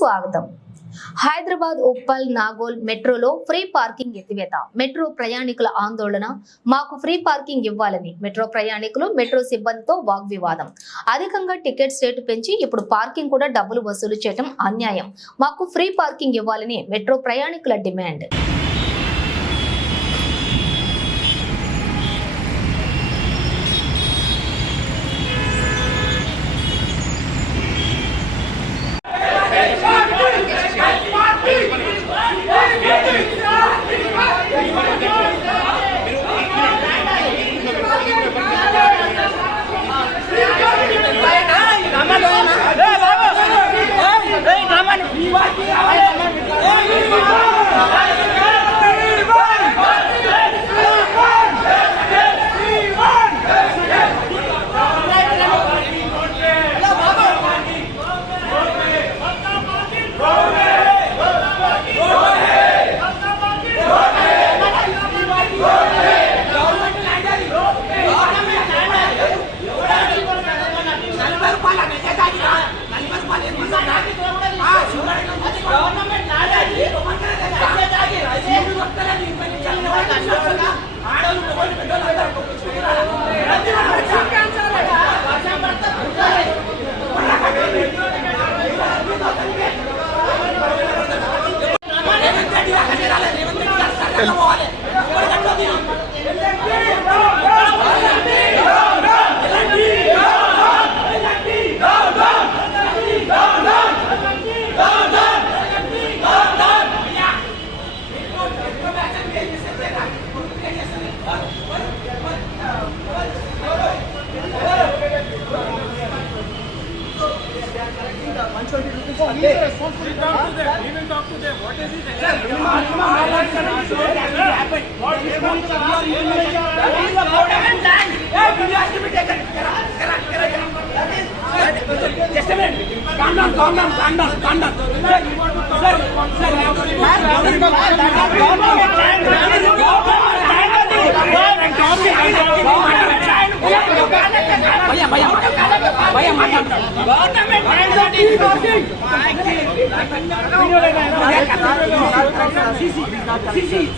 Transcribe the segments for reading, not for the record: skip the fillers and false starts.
స్వాగతం. హైదరాబాద్ ఉప్పల్ నాగోల్ మెట్రోలో free parking ఎత్తివేత. మెట్రో ప్రయాణికుల ఆందోళన. మాకు ఫ్రీ పార్కింగ్ ఇవ్వాలని మెట్రో ప్రయాణికులు మెట్రో సిబ్బందితో వాగ్వివాదం. అధికంగా టికెట్స్ రేటు పెంచి ఇప్పుడు పార్కింగ్ కూడా డబ్బులు వసూలు చేయడం అన్యాయం. మాకు ఫ్రీ పార్కింగ్ ఇవ్వాలని మెట్రో ప్రయాణికుల demand.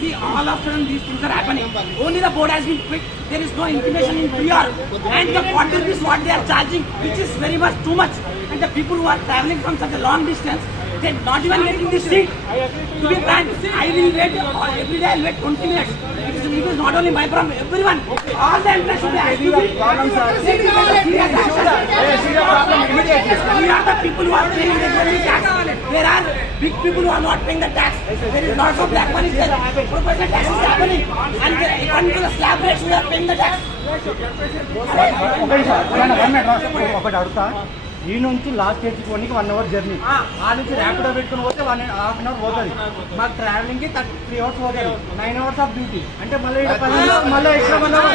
See, all of a sudden these things are happening. Only the board has been quick. There is no intimation in PR. And the quarter is what they are charging, which is very much too much. And the people who are traveling from such a long distance, they are not even getting this seat. To be frank, I will wait every day. I will wait 20 minutes. It is not only my problem, everyone. All the entrance should be asked to be. We are the people who are paying the journey tax. There are big people who are not paying the tax. There is lots of black money there. Proportional tax is happening. And according to the slab rates, we are paying the tax. ఈ నుంచి లాస్ట్ స్టేజ్కి 1 hour journey, ఆ నుంచి ర్యాపిడో పెట్టుకుని పోతే 1.5 అవర్ పోతుంది. మాకు ట్రావెలింగ్కి 3 అవర్స్ పోతుంది. 9 అవర్స్ ఆఫ్ డ్యూటీ అంటే మళ్ళీ మళ్ళీ ఎక్స్ట్రా మళ్ళీ